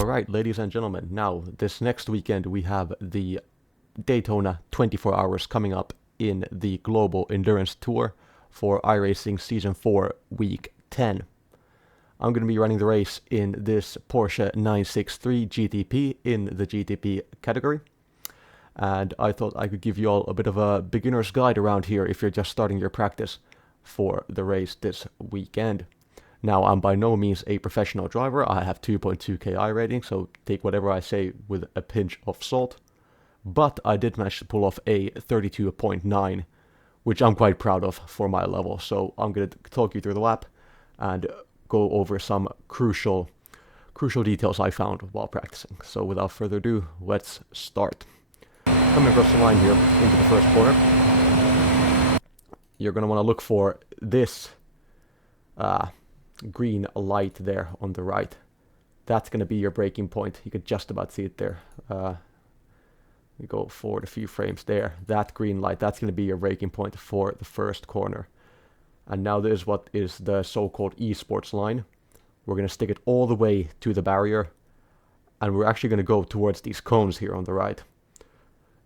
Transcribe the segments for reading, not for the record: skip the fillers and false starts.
Alright, ladies and gentlemen, now this next weekend we have the Daytona 24 hours coming up in the Global Endurance Tour for iRacing Season 4 Week 10. I'm going to be running the race in this Porsche 963 GTP in the GTP category. And I thought I could give you all a bit of a beginner's guide around here if you're just starting your practice for the race this weekend. Now, I'm by no means a professional driver. I have 2.2k I rating, so take whatever I say with a pinch of salt. But I did manage to pull off a 32.9, which I'm quite proud of for my level. So I'm going to talk you through the lap and go over some crucial details I found while practicing. So without further ado, let's start. Coming across the line here into the first corner, you're going to want to look for this green light there on the right. That's going to be your braking point. You could just about see it there. We go forward a few frames there. That green light, that's going to be your braking point for the first corner. And now there's what is the so-called esports line. We're going to stick it all the way to the barrier, and we're actually going to go towards these cones here on the right.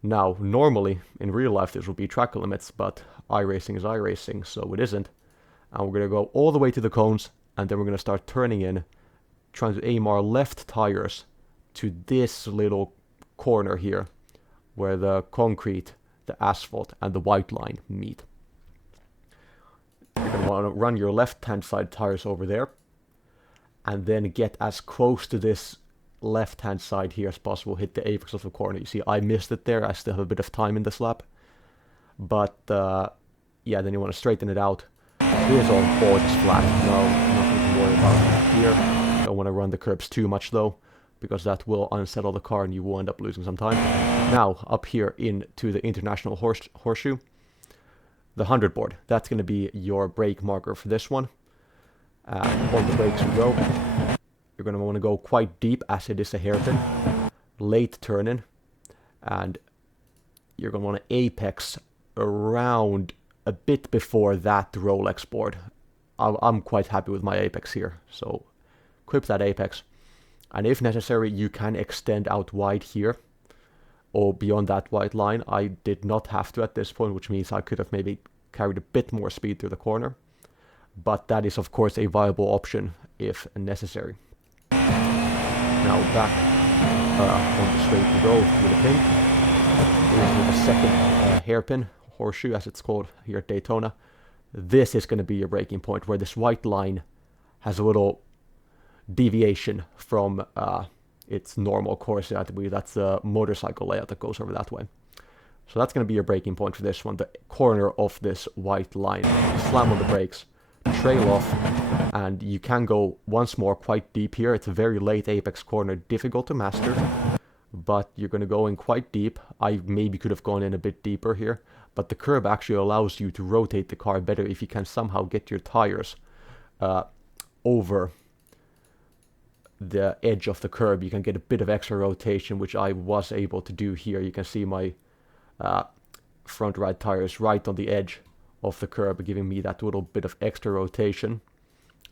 Now, normally, in real life, this will be track limits, but iRacing is iRacing, so it isn't. And we're going to go all the way to the cones, and then we're going to start turning in, trying to aim our left tires to this little corner here, where the concrete, the asphalt, and the white line meet. You're going to want to run your left-hand side tires over there, and then get as close to this left-hand side here as possible, hit the apex of the corner. You see, I missed it there. I still have a bit of time in this lap. But, yeah, then you want to straighten it out. Here's all just flat. No, nothing to worry about here. Don't want to run the curbs too much, though, because that will unsettle the car and you will end up losing some time. Now, up here into the International Horseshoe, the 100 board. That's going to be your brake marker for this one. On the brakes we go. You're going to want to go quite deep as it is a hairpin. Late turn-in. And you're going to want to apex around a bit before that Rolex board. I'm quite happy with my apex here. So clip that apex. And if necessary, you can extend out wide here or beyond that white line. I did not have to at this point, which means I could have maybe carried a bit more speed through the corner. But that is, of course, a viable option if necessary. Now back on the straight we go with the pink. Here's with the second hairpin, horseshoe as it's called here at Daytona. This is going to be your braking point where this white line has a little deviation from its normal course. I believe that's a motorcycle layout that goes over that way. So that's going to be your braking point for this one, the corner of this white line. Slam on the brakes, trail off, and you can go once more quite deep here. It's a very late apex corner, difficult to master, but you're going to go in quite deep. I maybe could have gone in a bit deeper here, but the curb actually allows you to rotate the car better if you can somehow get your tires over the edge of the curb. You can get a bit of extra rotation, which I was able to do here. You can see my front right tires right on the edge of the curb, giving me that little bit of extra rotation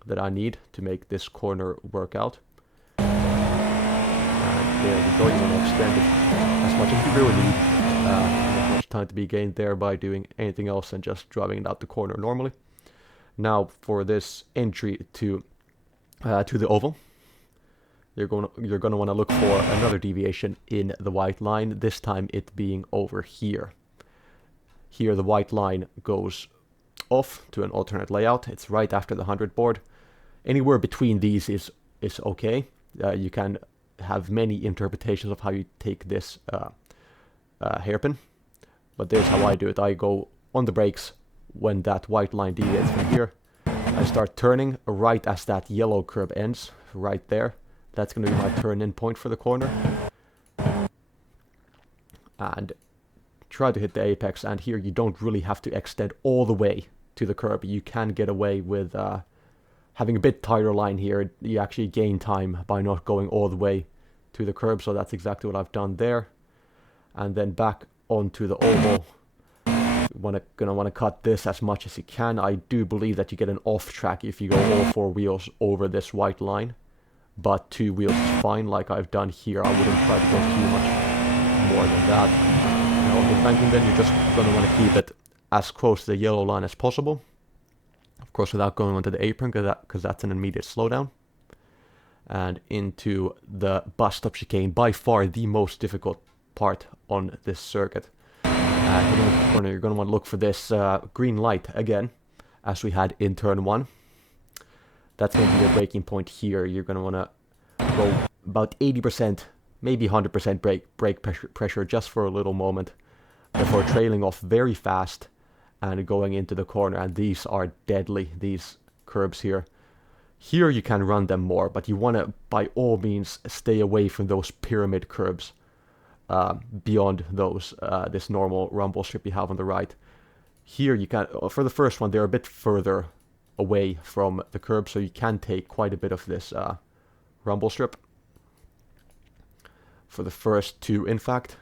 that I need to make this corner work out. And there we go. You want to extend it as much as you really need. Not much time to be gained there by doing anything else than just driving it out the corner normally. Now for this entry to the oval, you're going to want to look for another deviation in the white line. This time it being over here. Here the white line goes off to an alternate layout. It's right after the 100 board. Anywhere between these is okay. You can have many interpretations of how you take this hairpin, but there's how I do it. I go on the brakes when that white line deviates from here. I start turning right as that yellow curb ends, right there. That's going to be my turn-in point for the corner. And try to hit the apex, and here you don't really have to extend all the way to the curb. You can get away with having a bit tighter line here. You actually gain time by not going all the way to the curb, so that's exactly what I've done there. And then back onto the oval. Gonna want to cut this as much as you can. I do believe that you get an off track if you go all four wheels over this white line. but 2 wheels is fine, like I've done here. I wouldn't try to go too much more than that. And on the banking, then you're just going to want to keep it as close to the yellow line as possible. Of course, without going onto the apron, because that's an immediate slowdown. And into the bus stop chicane, by far the most difficult part on this circuit. Hitting the corner, you're going to want to look for this green light again, as we had in turn 1. That's going to be your braking point here. You're going to want to go about 80%, maybe 100% brake pressure just for a little moment before trailing off very fast and going into the corner. And these are deadly, these curbs here. Here you can run them more, but you want to, by all means, stay away from those pyramid curbs beyond those, this normal rumble strip you have on the right. Here you can, for the first one, they're a bit further away from the curb, so you can take quite a bit of this rumble strip. For the first 2, in fact,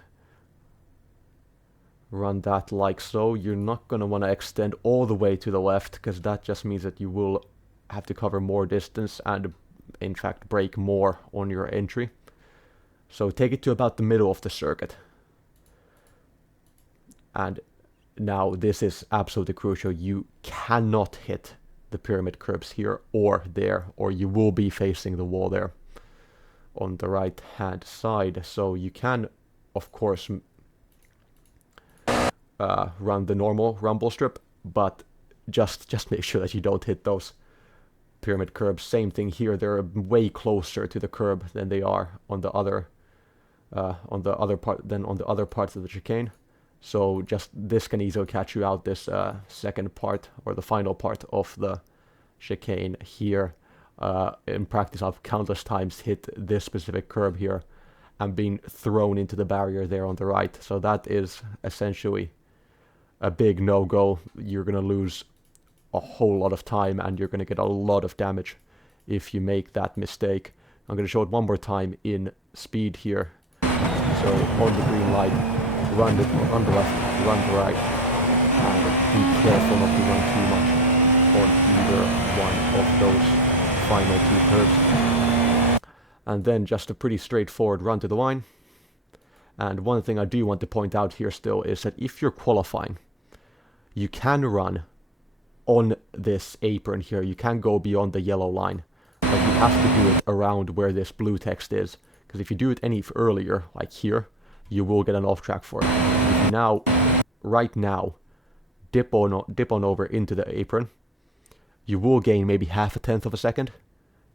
run that like so. You're not going to want to extend all the way to the left, because that just means that you will have to cover more distance and, in fact, brake more on your entry. So take it to about the middle of the circuit. And now this is absolutely crucial. You cannot hit the pyramid curbs here or there, or you will be facing the wall there on the right hand side. So you can, of course, run the normal rumble strip, but just make sure that you don't hit those pyramid curbs. Same thing here, they're way closer to the curb than they are on the other parts of the chicane. So just this can easily catch you out, this second part or the final part of the chicane here. In practice, I've countless times hit this specific curb here and been thrown into the barrier there on the right. So that is essentially a big no-go. You're going to lose a whole lot of time and you're going to get a lot of damage if you make that mistake. I'm going to show it one more time in speed here. So on the green light, run the left, run the right, and be careful not to run too much on either one of those final 2 curves. And then just a pretty straightforward run to the line. And one thing I do want to point out here still is that if you're qualifying, you can run on this apron here. You can go beyond the yellow line, but you have to do it around where this blue text is. Because if you do it any earlier, like here, you will get an off track for it. If you now, right now, dip on over into the apron, you will gain maybe 0.5 of a second.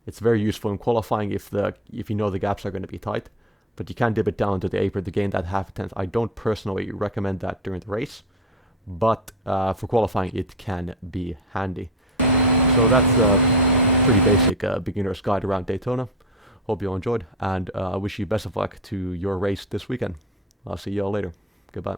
It's very useful in qualifying if you know the gaps are going to be tight. But you can dip it down to the apron to gain that 0.5. I don't personally recommend that during the race, but for qualifying it can be handy. So that's a pretty basic beginner's guide around Daytona. Hope you all enjoyed, and I wish you best of luck to your race this weekend. I'll see you all later. Goodbye.